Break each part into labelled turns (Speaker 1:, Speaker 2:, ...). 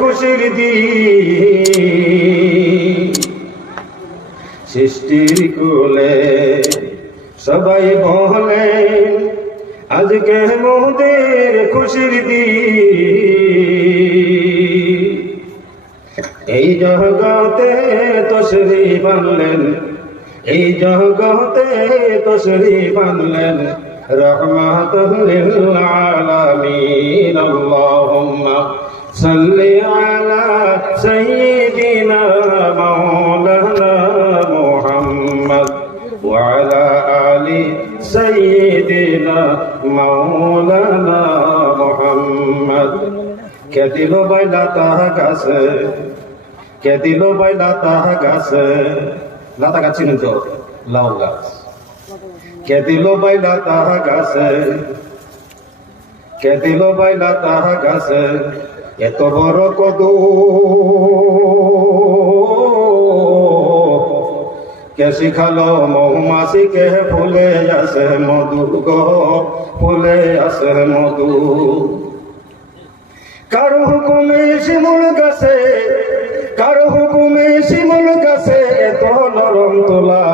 Speaker 1: খুশির দিন। সৃষ্টির কুলে সবাই বলে আজকে মোদের খুশির দিন। এই জগতে তসরি বানলেন, এই জগতে তসরি বানলেন রহমাতুল আলামিন, আল্লাহুম্মা সাল্লি আলা সাইয়্যিদিনা মাওলানা মুহাম্মদ وعلى آل سيدنا مولانا محمد কে দিল বাইলা তাহা গাছে কে দিল বাইলা তাহা গাছে লাতা গাছ চিনেন তো লাউ গাছ কে দিল বাইলা তাহা গাছে কে দিল বাইলা তাহা গাছে এত বড় কদু কে শিখালো মৌমাছিকে? ফুলে আসে মধু গো, ফুলে আসে মধু কারও হুকুমে শিমুল গাছে, কারও হুকুমে শিমুল গাছে, এত নরম তোলা।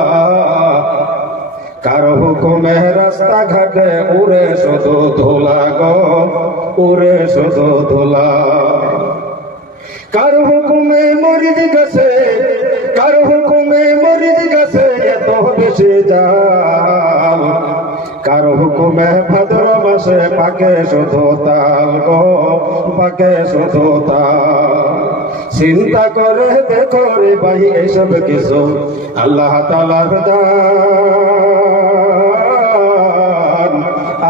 Speaker 1: কারও হুকুমে রাস্তা ঘাটে উড়ে শুধু ধোলা গো, উড়ে শুধু ধোলা। কারও হুকুমে মরিদ গেছে কারও হুকুমে মরিদ গেছে এত বেশি জাল কারও হুকুমে ভাদ্র মাসে পাকে শুধু তাল গো, পাকে শুধু তাল। চিন্তা করে দেখো রে ভাই এইসব কিছু। আল্লাহ তালার দান,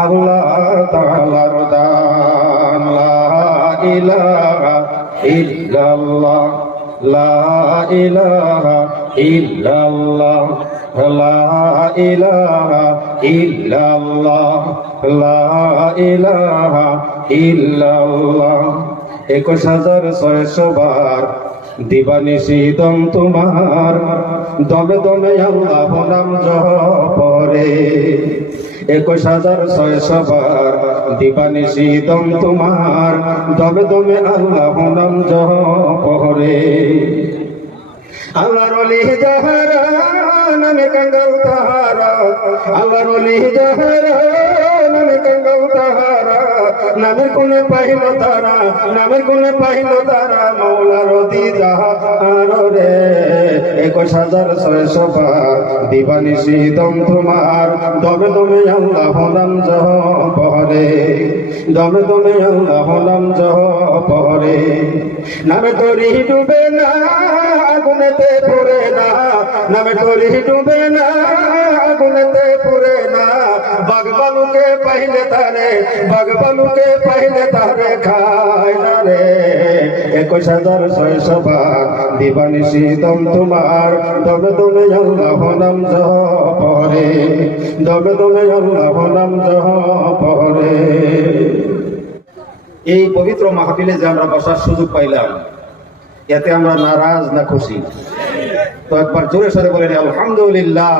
Speaker 1: আল্লাহ তালার দান। ইলাহা ইল্লাল্লাহ, লা ইলাহা ইল্লাল্লাহ, লা ইলাহা ইল্লাল্লাহ, লা ইলাহা ইল্লাল্লাহ। একুশ হাজার ছয়শো বার। দিবানিশি দম তোমার। দমে দমে আল্লাহ নাম জপরে। একুশ হাজার ছয়শো বার। দিবানিশি দম তোমার। দমে দমে আল্লাহ নাম জপরে। আল্লাহর অলি যাহারা নামে কাঙ্গাল তাহারা। আল্লাহর অলি যাহারা নামে কাঙ্গাল তাহারা। নামের কোনে পাইল তারা, নামের কোনে পাইল তারা মৌলার দি যাহার রে। একুশ হাজার ছয়শো বার দিবানিশি দম তোমার। দমে দমে আল্লাহ নাম জহ পহরে। দমে দমে আল্লাহ নাম জহ পহরে। নামে তরি ডুবে না, আগুনেতে পুরে না। নামে তরি ডুবে না, আগুনেতে পুরে না বাগবালুকে পাইলে তারে বাগবালুকে পাইলে তারে খায় না রে একুশ হাজার ছয়শো বার দিবানিশি দম তোমার দমে দমে আল্লাহ নাম জহ পরে দমে দমে আল্লাহ নাম জহ পরে এই পবিত্র মাহফিলে যে আমরা বসার সুযোগ পাইলাম, এতে আমরা নারাজ না খুশি। তো একবার জোরে সরে বলেন, আলহামদুলিল্লাহ।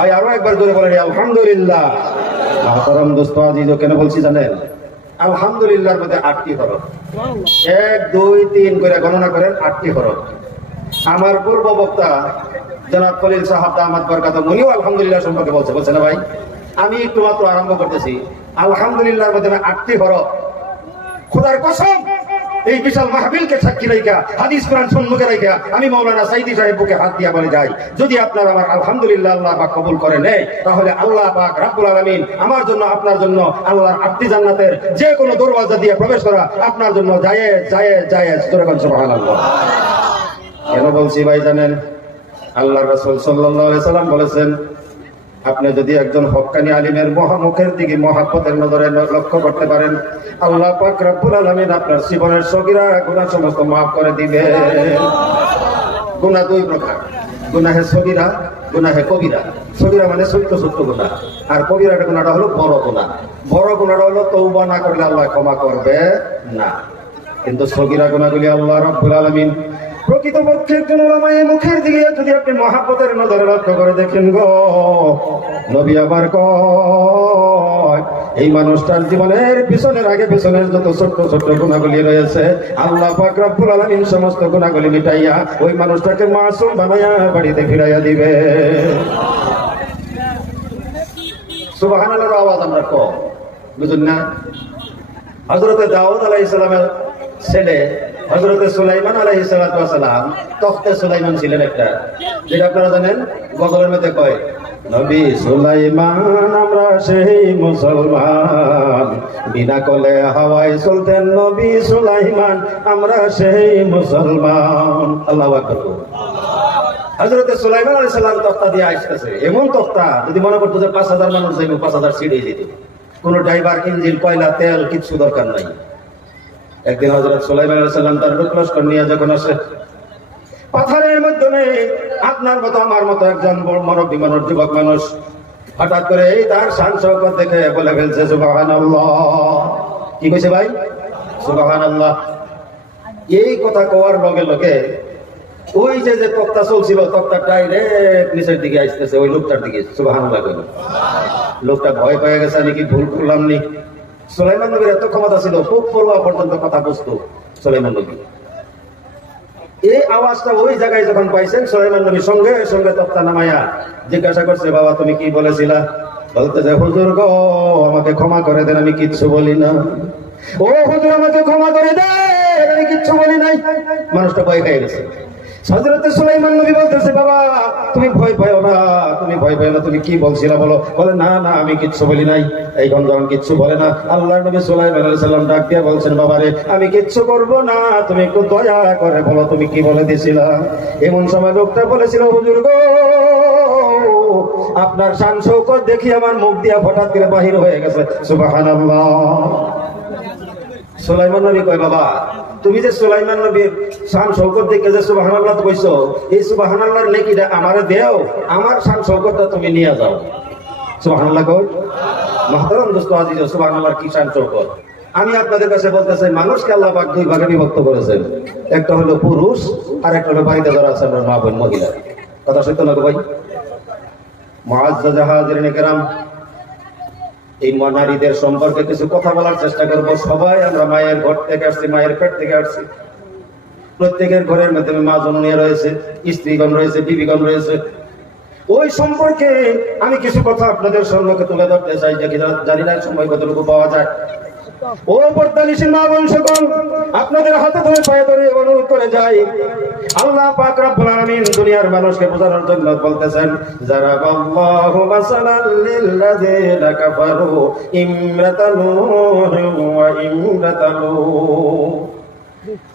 Speaker 1: ভাই, আরও একবার জোরে বলেন, আলহামদুলিল্লাহ। মহতরম দোস্ত আজিজ কেন বলছি জানেন? আলহামদুলিল্লাহর মধ্যে আটটি হরফ এক, দুই, তিন করে গণনা করেন, আটটি হরফ আমার পূর্ব বক্তা জনাব খলিল সাহাব দামাদ বরকাত উনিও আলহামদুলিল্লাহ সম্পর্কে বলছে বলছে না ভাই? আমি একটু মাত্র আরম্ভ করতেছি। আলহামদুলিল্লাহর মধ্যে আটটি হরফ খোদার কসম! এই বিশাল মাহবিলকে সাক্ষী রাইকা হাদিস কোরআন সম্মুখে রাইকা আমি মৌলানা সাইদি সাহেব বুকে হাত দিয়া বলে যাই। যদি আপনার আমার আলহামদুলিল্লাহ আল্লাহ পাক কবুল করে নেয়, তাহলে আল্লাহ পাক রাব্বুল আলামিন আমার জন্য, আপনার জন্য আল্লাহর আটটি জান্নাতের যে কোনো দরওয়াজা দিয়ে প্রবেশ করা আপনার জন্য যায় যায় জোরে কোন সুবহানাল্লাহ। কেন বলছি ভাই জানেন? আল্লাহ রাসূল সাল্লাল্লাহু আলাইহি সাল্লাম বলেছেন আপনি যদি একজন হক্কানি আলিমের মহামুখের দিকে মহাপতের নজরে লক্ষ্য করতে পারেন, আল্লাহ পাক আলামিন আপনার জীবনের সগিরা গুনাহ সমস্ত মাফ করে দিবে গুণা দুই প্রকার। গুনাহে সগিরা, গুনাহে কবিরা। সগিরা মানে ছোট্ট ছোট্ট গুণা আর কবিরা গুনাহটা হলো বড় গুণা বড় গুণাটা হলো তওবা না করলে আল্লাহ ক্ষমা করবে না। কিন্তু সগিরা গুণাগুলি আল্লাহ রব্বুল আলামিন প্রকৃতপক্ষে কোন ওলামায়ে মুখের দিকে যদি আপনি মহাপতের নজরে লক্ষ্য করে দেখেন গো, নবী আবার কয়, এই মানুষটার জীবনের পিছনের আগে পিছনের যত ছোট্ট ছোট্ট গুণাগুলি রয়েছে, আল্লাহ পাক রব্বুল সমস্ত গুণাগুলি মিটাইয়া ওই মানুষটাকে মাসুম বানাইয়া বাড়িতে ফিরাইয়া দিবে। সুবহানাল্লাহর আওয়াজ আমরা কম, বুঝুন না? হজরতে দাউদ আলাহ ইসলামের ছেলে হজরতে সুলাইমান আলাহ সালাম তখতে সুলাইমান ছিলেন একটা। যেটা আপনারা জানেন, গজলের মধ্যে কয়, নবী সুলাইমান, আমরা সেই মুসলমান। বিনা কলে হাওয়ায় চলতেন নবী সুলাইমান, আমরা সেই মুসলমান। আল্লাহ হজরতে সুলাইমান আলাইহিস সালাম তক্তা দিয়ে আসতেছে। এমন তক্তা, যদি মনে করতো যে পাঁচ হাজার মানুষ যাইব, পাঁচ হাজার সিট হয়ে যেত। কোন ড্রাইভার, ইঞ্জিন, কয়লা, তেল, কিছু দরকার নাই। একদিন হজরত সালাম তার লোক লস্কর নিয়ে যখন আসে, পাথরের মাধ্যমে আপনার মতো, আমার মতো একজন বড় মুরব্বী মানুষ যুবক মানুষ হঠাৎ করে এই তার শান শৌকত দেখে বলে ফেলছে, সুবহানাল্লাহ। কি কইছে ভাই? সুবহানাল্লাহ। এই কথা কওয়ার লগে লগে ওই যে যে তক্তা চলছিল, তক্তা ডাইরেক্ট নিচের দিকে আসতেছে, ওই লোকটার দিকে কইল। লোকটা ভয় পেয়ে গেছে, আমি কি ভুল করলাম নি? সুলাইমান নবীর এত ক্ষমতা ছিল, খুব পড়ুয়া পর্যন্ত কথা বুঝতো সুলাইমান নবী। এই আওয়াজটা ওই জায়গায় যখন পাইছেন, সুলাইমান নবী সঙ্গে সঙ্গে তক্তা নামায়া জিজ্ঞাসা করছে, বাবা, তুমি কি বলেছিলা? বলতে যে, হুজুর গো, আমাকে ক্ষমা করে দেন, আমি কিচ্ছু বলি না। ও হুজুর, আমাকে ক্ষমা করে দেন, আমি কিচ্ছু বলি নাই। মানুষটা ভয় খেয়ে গেছে। বলতেছে, বাবা, তুমি ভয় না, তুমি ভয় না, তুমি কি বলছিলা বলো? বলে, না না, আমি কিচ্ছু বলি এই কিচ্ছু ডাক আমি কিচ্ছু না, তুমি দয়া করে বলো, তুমি কি বলে এমন সময় লোকটা বলেছিল, হুজুর গো, আপনার শান শৌকত দেখি আমার মুখ দিয়া হঠাৎ করে বাহির হয়ে গেছে। সুবহানাল্লাহ। সুলাইমান নবী কয়, বাবা তুমি যে সুলাইমান নবীর শান শৌকত দেখে যে সুবহানাল্লাহ কইছো এই সুবহানাল্লাহর নেকিটা আমারে দেও আমার শান শৌকতটা তুমি নিয়ে যাও। সুবহানাল্লাহ কই মাহতারাম দোস্ত আজিজ সুবহানাল্লাহর কি শান শৌকত আমি আপনাদের কাছে বলতে চাই মানুষকে আল্লাহ পাক দুই ভাগে বিভক্ত করেছেন। একটা হলো পুরুষ, আর একটা হলো বাড়িতে যারা আছেন মা বোন মহিলা। কথা সত্য না ভাই? মহাজ্জা জাহাজের কেরাম এই মনারীদের নারীদের সম্পর্কে কিছু কথা বলার চেষ্টা করব। সবাই, আমরা মায়ের ঘর থেকে আসছি, মায়ের পেট থেকে আসছি। প্রত্যেকের ঘরের মাধ্যমে মা নিয়ে রয়েছে, স্ত্রীগণ রয়েছে, বিবিগণ রয়েছে। ওই সম্পর্কে আমি কিছু কথা আপনাদের সম্মুখে তুলে ধরতে চাই জানি না সময় কতটুকু পাওয়া যায়। ও পর্দালিসী মা আপনাদের হাতে ধরে পায়ে ধরে অনুরোধ করে যাই। আল্লাহ পাক রব্বুল আলামিন দুনিয়ার মানুষকে বোঝানোর জন্য বলতেছেন যারা আল্লাহু মাসালাল লিল্লাযিনা কাফারু ইমরাতানু ওয়া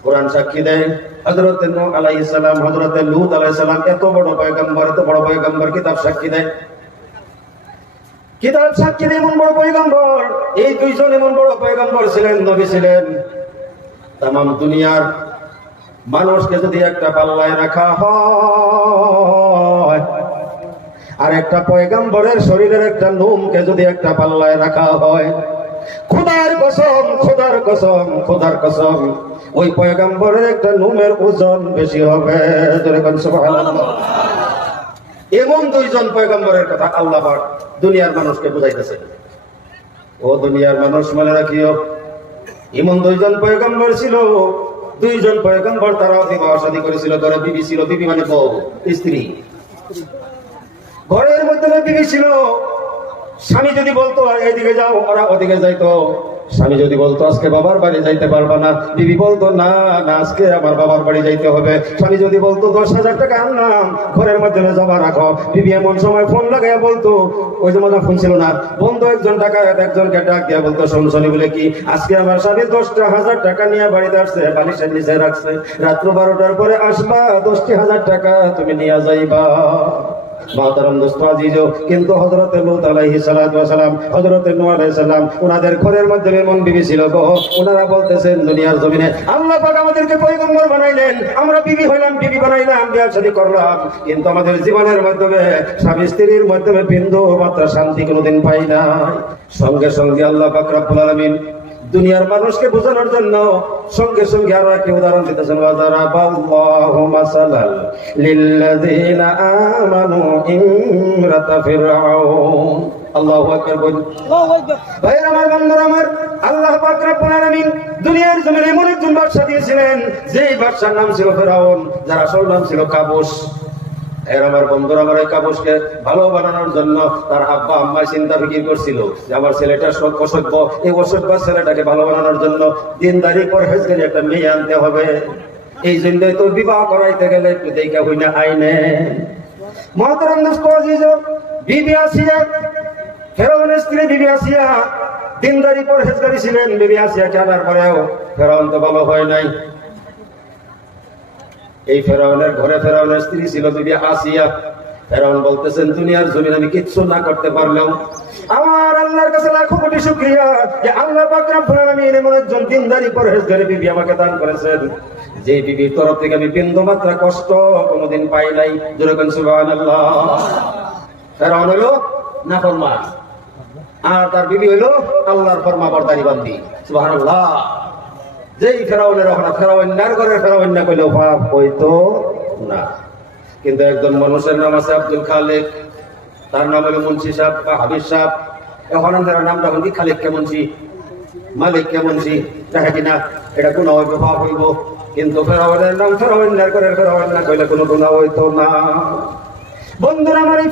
Speaker 1: কোরআন সাক্ষী দেয়, হযরত নূহ আলাইহিস সালাম, হযরত লূত আলাইহিস সালাম এত বড় পয়গম্বর, এত বড় পয়গম্বর কিতাব সাক্ষী দেয়। কিতাব সাক্ষী এমন বড় পয়গম্বর? এই দুইজন এমন বড় পয়গম্বর ছিলেন, নবী ছিলেন। তাম দুনিয়ার মানুষকে যদি একটা পাল্লায় রাখা হয়, আর একটা পয়গাম্বরের শরীরের একটা নুমকে যদি একটা পাল্লায় রাখা হয়, খোদার কসম খোদার কসম খোদার কসম, ওই পয়গাম্বরের একটা নুমের ওজন বেশি হবে। এমন দুইজন পয়গম্বরের কথা আল্লাহ দুনিয়ার মানুষকে বুঝাইতেছে। ও দুনিয়ার মানুষ মনে রাখিও, এমন দুইজন পয়গম্বর ছিল, দুইজন পয়গম্বর তারা বিবাহ শাদী করেছিল। ঘরে বিবি ছিল, বিবি মানে বউ, স্ত্রী। ঘরের মধ্যে বিবি ছিল, স্বামী যদি বলতো এদিকে যাও, ওরা ওদিকে যাইতো। স্বামী যদি বলতো, আজকে বাবার বাড়ি যাইতে পারবা না। বিবি বলতো, না না, আজকে আমার বাবার বাড়ি যাইতে হবে। স্বামী যদি বলতো, দশ হাজার টাকা আনলাম, ঘরের মাধ্যমে জমা রাখো। বিবি এমন সময় ফোন লাগাইয়া বলতো, ওই যে মজা ফোন ছিল না, বন্ধু একজন টাকা একজনকে ডাক দিয়া বলতো শুনছনি বলে কি, আজকে আমার স্বামী দশটা হাজার টাকা নিয়ে বাড়িতে আসছে, বালিশের নিচে রাখছে। রাত্র বারোটার পরে আসবা, দশটি হাজার টাকা তুমি নিয়ে যাইবা। আমরা বিবি হইলাম, বিবি কিন্তু আমাদের জীবনের মাধ্যমে, স্বামী মাধ্যমে বিন্দু মাত্র শান্তি কোনোদিন পাই না সঙ্গে সঙ্গে আল্লাহ দুনিয়ার মানুষকে বোঝানোর জন্য সঙ্গে সঙ্গে আরও একটি উদাহরণ দিতেছেন ওয়াজারাবাল্লাহু মাসালাল লিল্লাযিনা আমানু ইমরাতা ফিরআউন। আল্লাহ আকবার বলুন। ভাইয়ের আমার বন্ধুরা আমার আল্লাহ পাক রব্বুল আলামিন দুনিয়ার জমিনে এমন একজন বাদশা দিয়েছিলেন যেই বাদশার নাম ছিল ফেরাউন যার আসল নাম ছিল কাবুস। এর আমার আমার ভালো বানানোর জন্য তার আব্বা আম্মাই চিন্তা করছিল যে আমার ছেলেটা এই ছেলেটাকে ভালো বানানোর জন্য একটা মেয়ে আনতে হবে। এই বিবাহ করাইতে গেলে আইনে। মহাতরাম বিবি আসিয়া, ফেরাউনের স্ত্রী বিবি আসিয়া দিনদারি বিবি পরেও ফেরাউন তো ভালো হয় নাই। এই ফেরাউনের ঘরে ফেরাউনের স্ত্রী ছিল বিবি আসিয়া। ফেরাউন বলতেছেন, দুনিয়ার জমিন আমি কিচ্ছু না করতে পারলাম। আমার আল্লাহর কাছে লাখো কোটি শুকরিয়া যে আল্লাহ পাক রব্বুল আলামিন এমন একজন দিনদারি পরহেজগারি বিবি আমাকে দান করেছেন। যে বিবির তরফ থেকে আমি বিন্দু মাত্রা কষ্ট কোনোদিন পাই নাই। যেরকম সুবহানাল্লাহ। ফেরাউন হলো না ফরমান আর তার বিবি হইল আল্লাহর ফরমা বরদারি বান্দি। সুবহানাল্লাহ। যেই ফেরাউনের ওখানে ফেরাউন্নার ঘরের ফেরাউন্না কইলেও পাপ হইতো না। কিন্তু একজন মানুষের নাম আছে আব্দুল খালেক। তার নাম হলো মুন্সি সাহেব বা হাবিব সাহেব। এখন তার নামটা হল কি খালেক কে মুন্সি? মালিক কে মুন্সি? দেখা কিনা? এটা কোনো হইবে পাপ হইব। কিন্তু ফেরাউনের নাম ফেরাউন্নার ঘরের ফেরাউন্না কইলে কোনো গুণা হইতো না। বন্ধুরা আমার এই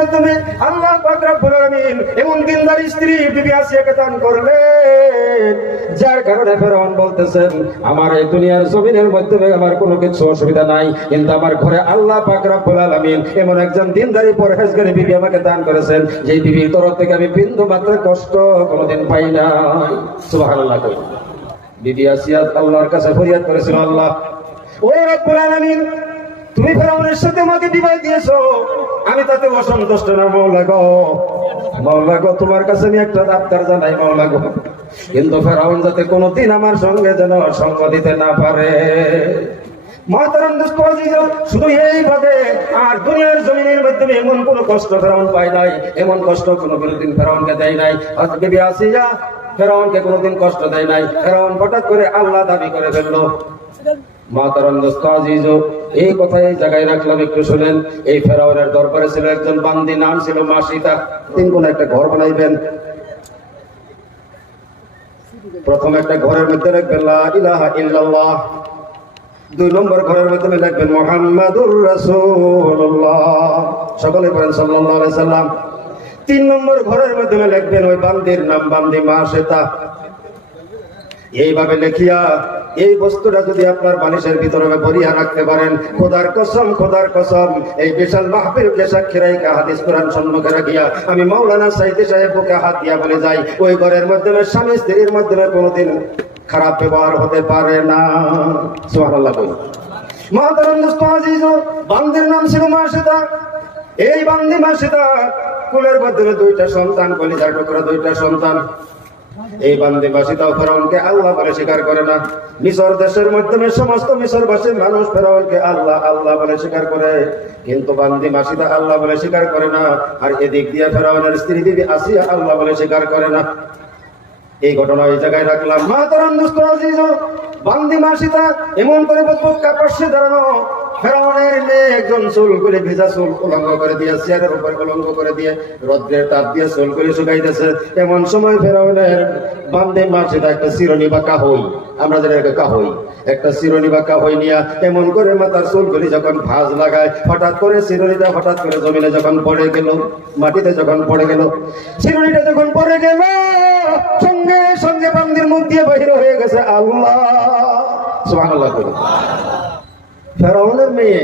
Speaker 1: মাধ্যমে আল্লাহ রব্বুল এমন দিনদার স্ত্রী বিবি আসিয়াকে দান করলেন, যার কারণে ফেরাউন বলতেছেন, আমার এই দুনিয়ার জমিনের মাধ্যমে আমার কোনো কিছু অসুবিধা নাই, কিন্তু আমার ঘরে আল্লাহ পাক রব্বুল এমন একজন দিনদারি পরহেজগারী বিবি আমাকে দান করেছেন যে বিবির তরফ থেকে আমি বিন্দু মাত্র কষ্ট কোনোদিন পাই না সুবহানাল্লাহ বিবি আসিয়া আল্লাহর কাছে ফরিয়াদ করেছিল, আল্লাহ, ও রব্বুল আলামিন তুমি ফেরাউনের সাথে আমাকে বিবাহ দিয়েছ। আমি তাতে অসন্তুষ্ট না, মৌলা গো। মৌলা গো, তোমার কাছে আমি একটা ডাক্তার জানাই, মৌলা গো। কিন্তু ফেরাউন যাতে কোনোদিন আমার সঙ্গে যেন সঙ্গ দিতে না পারে। মহাতারাম এইভাবে আর দুনিয়ার এমন কোন কষ্ট নাই, এমন কষ্ট ফেরাউনকে দেয় নাই। ফেরাউনকে কোনোদিন কষ্ট দেয় নাই। ফেরাউন হঠাৎ করে করে আজিজ এই কথা এই জায়গায় রাখলাম, একটু শুনেন। এই ফেরাউনের দরবারে ছিল একজন বান্দি, নাম ছিল মাসিতা। তিন কোন একটা ঘর বানাইবেন। প্রথম একটা ঘরের মধ্যে রাখবেন ইলাহা ইল্লাল্লাহ। দুই নম্বর ঘরের মধ্যে লিখবেন মোহাম্মদুর রাসূলুল্লাহ। সকলে পড়েন, সাল্লাল্লাহু আলাইহি সাল্লাম তিন নম্বর ঘরের মধ্যে লিখবেন ওই বান্দির নাম, বান্দি মাসিতা। এইভাবে লেখিয়া এই বস্তুটা যদি আপনার বালিশের ভিতরে ভরিয়া রাখতে পারেন, খোদার কসম খোদার কসম, এই বিশাল মাহফিলকে সাক্ষী রাইকা হাদিস কোরআন সম্মুখে রাখিয়া আমি মাওলানা সাইদি সাহেব বুকে হাত দিয়া বলে যাই, ওই ঘরের মাধ্যমে, স্বামী স্ত্রীর মাধ্যমে কোনোদিন খারাপ ব্যবহার হতে পারে না। সুবহানাল্লাহ কই মহাতারাম দোস্ত আজিজ, বান্দির নাম ছিল মাসিদা। এই বান্দি কুলের মাধ্যমে দুইটা সন্তান, কলিজার দুইটা সন্তান। এই বান্দিবাসীটাও ফেরাউনকে আল্লাহ বলে স্বীকার করে না। মিশর দেশের মাধ্যমে সমস্ত মিশরবাসীর মানুষ ফেরাউনকে আল্লাহ আল্লাহ বলে স্বীকার করে। কিন্তু বান্দিবাসীটা আল্লাহ বলে স্বীকার করে না। আর এদিক দিয়ে ফেরাউনের স্ত্রী দিদি আসিয়া আল্লাহ বলে স্বীকার করে না। এই ঘটনা এই জায়গায় রাখলাম। মা তরণ দুষ্ট আজিজ বান্দি মাসিতা এমন করে বদবক্কা পাশে দাঁড়ানো ফেরাউনের মেয়ে একজন করে ভেজা চুল উলঙ্গ করে দিয়ে, চেয়ারের উপর উলঙ্গ করে দিয়ে রদ্রের তাপ দিয়ে চুল করে শুকাইতেছে। এমন সময় ফেরাউনের বান্দি মাসিতা একটা চিরনি বা কাহই, আমরা একটা কাহই। একটা চিরনি বা কাহই নিয়া এমন করে মাথার চুলগুলি যখন ভাঁজ লাগায়, হঠাৎ করে চিরনিটা হঠাৎ করে জমিনে যখন পড়ে গেল, মাটিতে যখন পড়ে গেল, চিরনিটা যখন পড়ে গেল, সঙ্গে সঙ্গে বান্দির মুখ দিয়ে বাহির হয়ে গেছে আল্লাহ। সুবহানাল্লাহ ফেরাউনের মেয়ে,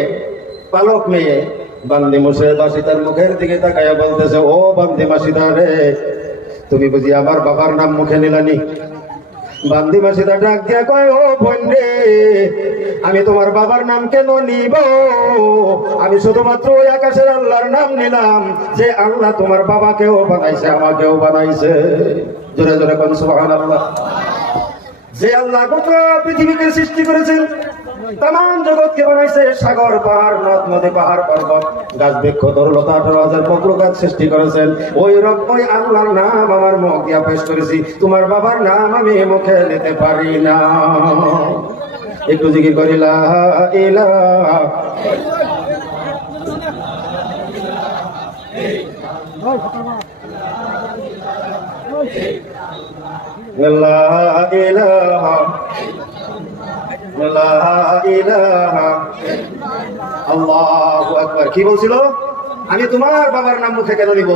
Speaker 1: পালক মেয়ে, বান্দি মুসে বাসিতার মুখের দিকে তাকায়া বলতেছে, ও বান্দি মাসিদা রে তুমি বুঝি আমার বাবার নাম মুখে নিলানি? বান্দি মাসিদা ডাক দিয়া কয়, ও বন্ডে আমি তোমার বাবার নাম কেন নিব? আমি শুধুমাত্র ওই আকাশের আল্লাহর নাম নিলাম, যে আল্লাহ তোমার বাবাকেও বানাইছে, আমাকেও বানাইছে। জোরে জোরে কোন, সুবহানাল্লাহ। যে আল্লাহ গোটা পৃথিবীকে সৃষ্টি করেছেন তাম জগৎকে বানাইছে সাগর, পাহাড়, নদ, নদী, পাহাড়, পর্বত। গাছ বৃক্ষ, তরলতা আঠারো হাজার গাছ সৃষ্টি করেছেন। ওই রব ওই আল্লাহর নাম, আমার মুখ দিয়া পেশ করেছি। তোমার বাবার নাম আমি মুখে নিতে পারি না। একটু জিকির করিলা ইলা লা ইলাহা লা ইলাহা আল্লাহু আকবার কি বলছিল? আমি তোমার বাবার নাম মুখে কেন নিব?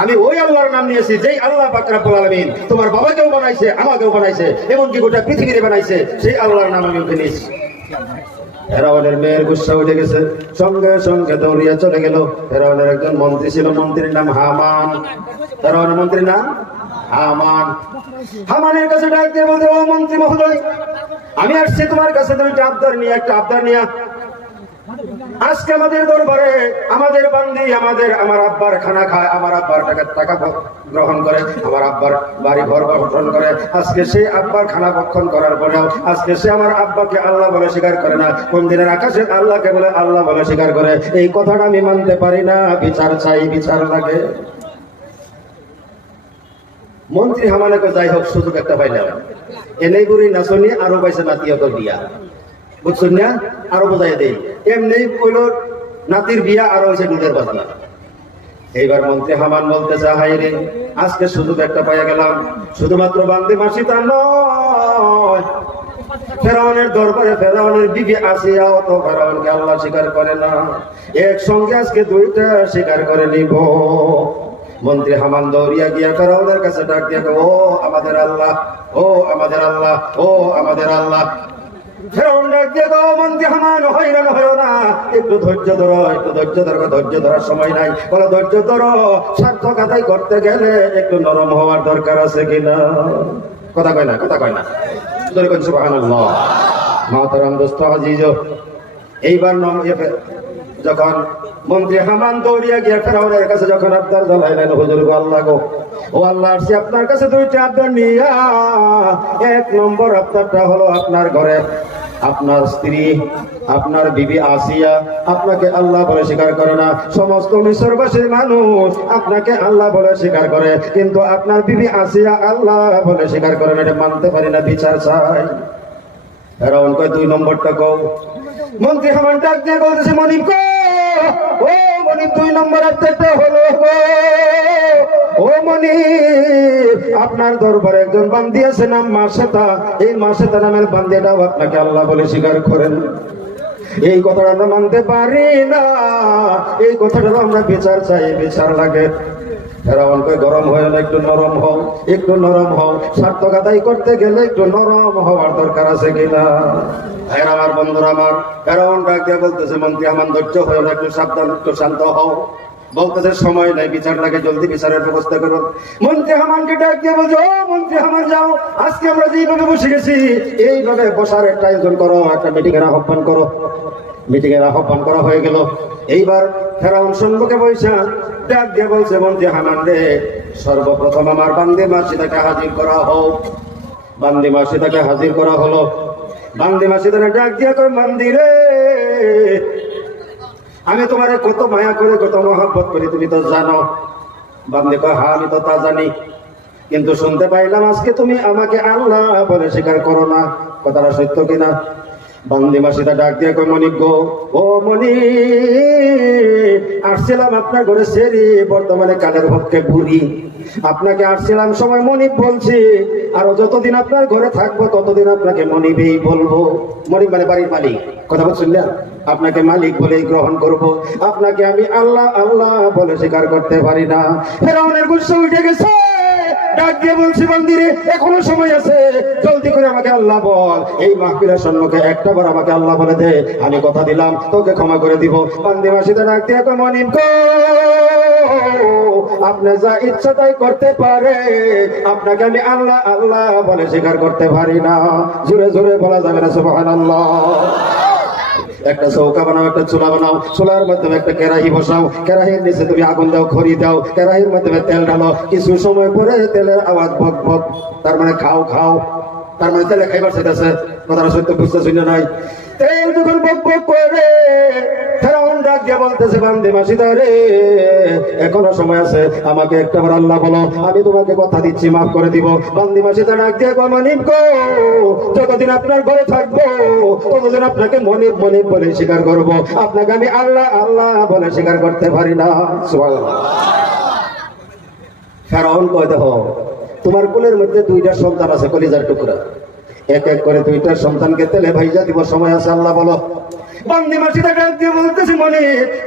Speaker 1: আমি ওই আল্লাহর নাম নিয়েছি, যেই আল্লাহ বাকরাবুল আলমিন তোমার বাবাকেও বানাইছে, আমাকেও বানাইছে, এমনকি গোটা পৃথিবীতে বানাইছে, সেই আল্লাহর নাম আমি মুখে নিয়েছি। ফেরাউনের মেয়ের গুসা উঠে গেছে। সঙ্গে সঙ্গে দৌড়িয়া চলে গেল। ফেরাউনের একজন মন্ত্রী ছিল, মন্ত্রীর নাম হামান। ফেরাউনের মন্ত্রীর নাম হামান। হামানের কাছে ডাক দিয়ে বলতে ও মন্ত্রী মহোদয় আমি আসছি তোমার কাছে দুইটা আবদার নিয়ে, একটা আবদার নিয়ে। আজকে আমাদের দরবারে আমাদের বান্দি, আমাদের, আমার আব্বার খানা খায়, আমার আব্বার টাকা টাকা গ্রহণ করে, আমার আব্বার বাড়ি ঘর গঠন করে। আজকে সেই আব্বার খানা ভক্ষণ করার পরেও, আজকে সে আমার আব্বাকে আল্লাহ বলে স্বীকার করে না। কোন দিনের আকাশে আল্লাহকে বলে আল্লাহ বলে স্বীকার করে? এই কথাটা আমি মানতে পারি না। বিচার চাই, বিচার লাগে। মন্ত্রী হামানাকে যাই হোক সুযোগ একটা পাইলাম। এনেই বুড়ি নাচনি আরও পাইছে নাতিয়ত বিয়া বুঝছেন না? আরও বোঝাই দেই। এমনি কইল, নাতির বিয়া আরও হয়েছে দুধের বাজানা। এইবার মন্ত্রী হামান বলতে চাহাই রে, আজকে সুযোগ একটা পাইয়া গেলাম। শুধুমাত্র বান্দি মাসি তা নয়। ফেরাউনের দরবারে ফেরাউনের বিবি আসিয়াও তো ফেরাউনকে আল্লাহ স্বীকার করে না। একসঙ্গে আজকে দুইটা স্বীকার করে নিব। মন্ত্রী হামান দৌড়িয়া গিয়া ফেরাউনের কাছে ডাক দিয়ে ও আমাদের আল্লাহ, ও আমাদের আল্লাহ, ও আমাদের আল্লাহ। হইও না একটু ধৈর্য ধরো, একটু ধৈর্য ধরো ধৈর্য ধরার সময় নাই। ধৈর্য ধরো করতে গেলে একটু নরম হওয়ার দরকার আছে কিনা? কথা কয় না, কথা কয় না। এইবার নম যখন মন্ত্রী হামান দৌড়িয়া গিয়া ফেরাউনের কাছে যখন আবদার জ্বালাইলেন হুজুর গো, আল্লাহ গো, ও আল্লাহ আসছি আপনার কাছে দুইটা আবদার নিয়া। এক নম্বর আবদারটা হলো আপনার ঘরে আপনার স্ত্রী, আপনার বিবি আসিয়া আপনাকে আল্লাহ বলে স্বীকার করে না। সমস্ত মিশরবাসীর মানুষ আপনাকে আল্লাহ বলে স্বীকার করে, কিন্তু আপনার বিবি আসিয়া আল্লাহ বলে স্বীকার করে না, এটা মানতে পারি না, বিচার চাই। ফেরাউন কয়, দুই নম্বরটা কও। মন্ত্রী হামান ডাক দিয়ে বলতেছে, মনিব কো ও মনিব, দুই নম্বর হলো ও মনিব, আপনার দরবারে একজন বান্দি আছে নাম মাসেতা। এই মাসেতা নামের বান্দিটাও আপনাকে আল্লাহ বলে স্বীকার করেন। এই কথাটা আমরা মানতে পারি না। এই কথাটা আমরা বিচার চাই, বিচার লাগে। ফেরাউন কই গরম হয়ে না একটু নরম হও, একটু নরম হও। সার্থক আদায় করতে গেলে একটু নরম হওয়ার দরকার আছে কিনা? ভাইয়ের আমার, বন্ধুরা আমার ফেরাউন ডাক দিয়ে বলতেছে, মন্ত্রী, আমার ধৈর্য হয়ে না একটু সাবধান, একটু শান্ত হও। বলতেছে, সময় নাই বিচার লাগে জলদি বিচারের ব্যবস্থা করুন মন্ত্রী হামানকে ডাক দিয়ে বলছে, ও মন্ত্রী হামান যাও, আজকে আমরা যেইভাবে বসে গেছি, এইভাবে বসার একটা আয়োজন করো, একটা মিটিং এর আহ্বান করো। মিটিং এর আহ্বান করা হয়ে গেল। এইবার ফেরাউন সম্মুখে বৈশা ডাক দিয়ে বলছে মন্ত্রী হামান রে, সর্বপ্রথম আমার বান্দে মাসিদাকে হাজির করা হোক। বান্দি মাসিদাকে হাজির করা হলো। বান্দি মাসিদাকে ডাক দিয়ে কয় মন্দিরে আমি তোমারে কত মায়া করে, কত মহাব্বত করি, তুমি তো জানো। বান্দে কয় হা আমি তো তা জানি, কিন্তু শুনতে পাইলাম আজকে তুমি আমাকে আল্লাহ বলে স্বীকার করো না। কথাটা সত্য কিনা? বান্দি মাসিদা ডাক দিয়ে কয় মনিক গো, ও মনি আসছিলাম আপনার ঘরে সেরি, বর্তমানে কালের ভক্তে ঘুরি আপনাকে আসছিলাম সময় মনিব বলছি, আরও যতদিন আপনার ঘরে থাকব, ততদিন আপনাকে মনিবেই বলব। মনিব মানে বাড়ির মালিক। কথা বলছেন না? আপনাকে মালিক বলেই গ্রহণ করব। আপনাকে আমি আল্লাহ আল্লাহ বলে স্বীকার করতে পারি না। ফেরাউনের গুসা উঠে গেছে। ডাক বলছি মন্দিরে এখনও সময় আছে। জলদি করে আমাকে আল্লাহ বল। এই মাহফিলের একটা বার আমাকে আল্লাহ বলে দে। আমি কথা দিলাম তোকে ক্ষমা করে দিব। বান্দি মাসিতে ডাক দিয়ে কয়, মনিব আপনি যা ইচ্ছা তাই করতে পারে। আপনাকে আমি আল্লাহ আল্লাহ বলে স্বীকার করতে পারি না। জোরে জোরে বলা যাবে না সুবহানাল্লাহ। একটা চৌকা বানাও, একটা চুলা বানাও, চুলার মাধ্যমে একটা কেরাহি বসাও, কেরাহির নিচে তুমি আগুন দাও, খড়ি দাও, কেরাহির মাধ্যমে তেল ঢালো, কিছু সময় পরে তেলের আওয়াজ ভক ভক তার মানে খাও খাও, তার মানে তেলে খাইবার চাইতেছে, কথাটা সত্য বুঝতে শুনে নাই? তেল যখন ভক ভক করে ফেরাউন ডাক দিয়ে বলতেছে, বান্দে মাসিদা রে, এখনও সময় আছে, আমাকে একটা বার আল্লাহ বলো, আমি তোমাকে কথা দিচ্ছি, মাফ করে দিব। বান্দি মাসিদা ডাক দিয়ে কয় গো, যতদিন আপনার ঘরে থাকব, ততদিন আপনাকে মনিব মনিব বলে স্বীকার করব। আপনাকে আমি আল্লাহ আল্লাহ বলে স্বীকার করতে পারি না। ফেরাউন কয়, দেখো, তোমার কোলের মধ্যে দুইটা সন্তান আছে, কলিজার টুকরা। এক এক করে দুইটা সন্তানকে তেলে ভাইজা দিব, সময় আছে, আল্লাহ বলো। বলতেছি মনে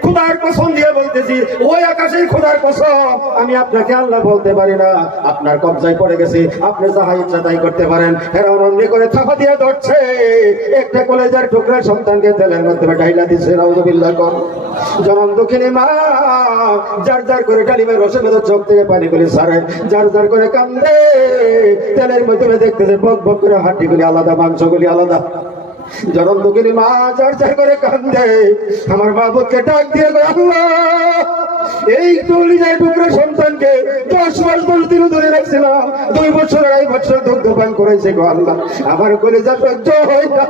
Speaker 1: খুদার কসম দিয়ে বলতেছি, ওই আকাশে খুদার কসম, আমি আপনাকে আল্লাহ বলতে পারি না। আপনার কবজায় পড়ে গেছি, আপনি যাহা ইচ্ছা তাই করতে পারেন। এরা অন্য করে থাপা দিয়ে ধরছে। একটা কলেজের টুকরা সন্তানকে তেলের মাধ্যমে ঢাইলা দিচ্ছে রাউজুবিল্লাহ কর। জনম দক্ষিণে মা, যার যার করে কালিমের রসে মেধ চোখ থেকে পানি গুলি সারে, যার যার করে কান্দে, তেলের মাধ্যমে দেখতেছে বক বক করে হাড্ডিগুলি আলাদা, মাংসগুলি আলাদা। জনম লোকের মা চর্চা করে কান্দে, আমার বাবুকে ডাক দিয়ে এই তুলি যায় টুকরো সন্তানকে দশ মাস দশ দিন ধরে রাখছিলাম। দুই বছর, আড়াই বছর দুগ্ধ পান করেছে গো আল্লাহ। আমার কলেজা সহ্য হয় না।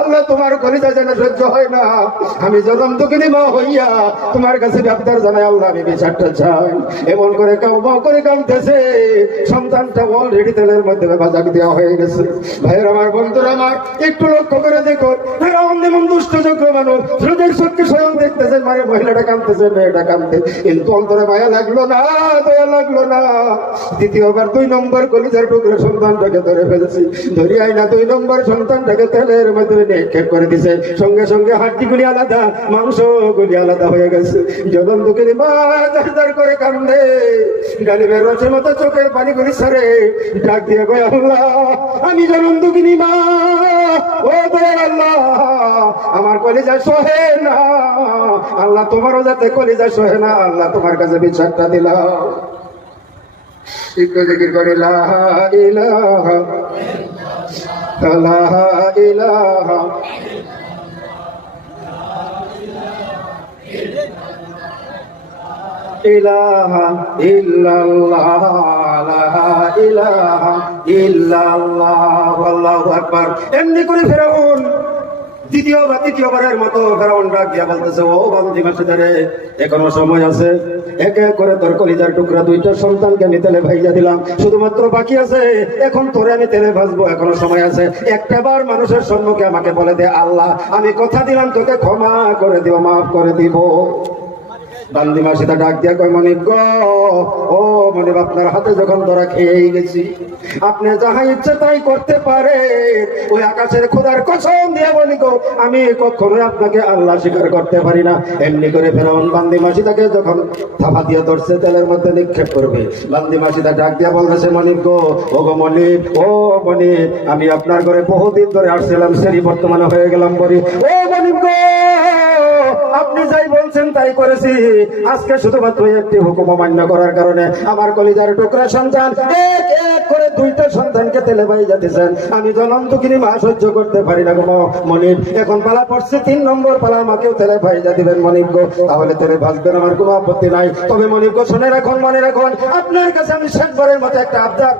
Speaker 1: আল্লাহ তোমার কলিজা যেন সহ্য হয় না। আমি জনম দুঃখিনী মা হইয়া তোমার কাছে ডাক্তার জানাই, আল্লাহ আমি বিচারটা চাই। এমন করে কাউ বাউ করে কামতেছে সন্তানটা অলরেডি তেলের মধ্যে বাজাক দেওয়া হয়ে গেছে। ভাইয়ের আমার, বন্ধুরা আমার, একটু লক্ষ্য করে দেখো। অন্ধেমন দুষ্ট মানুষ। চোখকে স্বয়ং দেখতেছে মহিলাটা কামতেছে মেয়েটা কামতে কিন্তু অন্তরে মায়া লাগল না, দয়া লাগল না। দ্বিতীয়বার দুই নম্বর কলিজার টুকরো সন্তানটাকে ধরে ফেলেছি। ধরি আইনা দুই নম্বর সন্তানটাকে তেলের সঙ্গে সঙ্গে হাড্ডিগুলি আলাদা মাংস গুলি আলাদা হয়ে গেছে। মা করে কান্দে। গালিবের রসের মতো চোখের পানিগুলি সারে ডাক দিয়ে আল্লাহ, আমি জনম দুঃখিনী মা আমার কলিজা সহে না। আল্লাহ তোমারও যাতে কলিজা সহে না, আল্লাহ তোমার কাছে বিচারটা দিলাম। একটু জিকির করে, লা ইলাহা লা ইলাহা ইলাহা ইল্লাল্লাহ লা ইলাহা ইল্লাল্লাহ আল্লাহু আকবার। এমনি করে ফেরাউন দ্বিতীয় বা তৃতীয়বারের মতো ফেরাউন ডাক বলতেছে, ও বান্ধি মাসিদারে এখনও সময় আছে। এক করে তোর কলিজার টুকরা দুইটা সন্তানকে আমি তেলে ভাইজা দিলাম। শুধুমাত্র বাকি আছে, এখন তোরে আমি তেলে ভাজবো, এখনও সময় আছে। একটা বার মানুষের সম্মুখে আমাকে বলে দে, আল্লাহ, আমি কথা দিলাম, তোকে ক্ষমা করে দিও, মাফ করে দিব। বান্দি মাসিদা ডাক দিয়া কয়, মনিব গো, ও মনিব, আপনার হাতে যখন ধরা খেয়েই গেছি, আপনি যাহা ইচ্ছে তাই করতে পারে, ওই আকাশের খোদার কসম দিয়ে বলি গো, আমি কখনো আপনাকে আল্লাহ স্বীকার করতে পারি না। এমনি করে ফেরাউন বান্দি মাসিদাকে যখন থাপা দিয়ে ধরছে, তেলের মধ্যে নিক্ষেপ করবে। বান্দি মাসিদা ডাক দিয়া বলতেছে, মনিব গো, ও গো মনিব, ও মনিব, আমি আপনার ঘরে বহুদিন ধরে আসছিলাম, সেরি বর্তমানে হয়ে গেলাম বলি ও মনিব গো আপনি যাই বলছেন তাই করেছি। আজকে শুধুমাত্র একটি হুকুম অমান্য করার কারণে আমার কলিজার টুকরা সন্তান এক এক করে দুইটা সন্তানকে তেলে পাই যাতেছেন আমি জনম দুঃখিনী মা সহ্য করতে পারি না গো মনিব। এখন পালা পড়ছে তিন নম্বর পালা, আমাকেও তেলে ভাই যা দিবেন মনিব গো। তাহলে তেলে ভাসবেন আমার কোনো আপত্তি নাই। তবে মনিব গো, শুনে রাখুন, মনে রাখুন, আপনার কাছে আমি শেষবারের মতো একটা আবদার।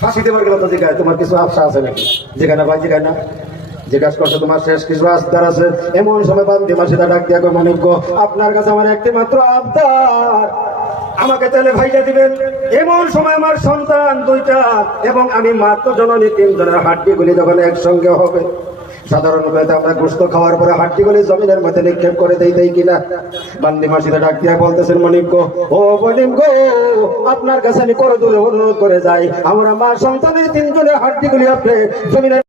Speaker 1: ফাঁসি দেবার গেলে তো জিজ্ঞাসা তোমার কিছু আশা আছে নাকি? যেখানে ভাই যেখানে জিজ্ঞাসা করছে, তোমার শেষ কিছু আবদার আছে? এমন সময় বান্দি মাসিদা ডাক দিয়া মনিজ্ঞ আপনার কাছে আমার একটি মাত্র আবদার। আমাকে তাহলে ভাইটা দিবেন। এমন সময় আমার সন্তান দুইটা এবং আমি মাত্র জননী তিনজনের হাড্ডি গুলি যখন একসঙ্গে হবে সাধারণত আমরা গোস্ত খাওয়ার পরে হাড্ডি গুলি জমিনের মধ্যে নিক্ষেপ করে দেই দেই কিনা। বান্দি মাসিদা ডাক দিয়া বলতেছেন মনিজ্ঞ ও মনিজ্ঞ আপনার কাছে আমি করে দূরে অনুরোধ করে যাই। আমরা মা সন্তানের তিনজনের হাড্ডি গুলি আপনি জমিনের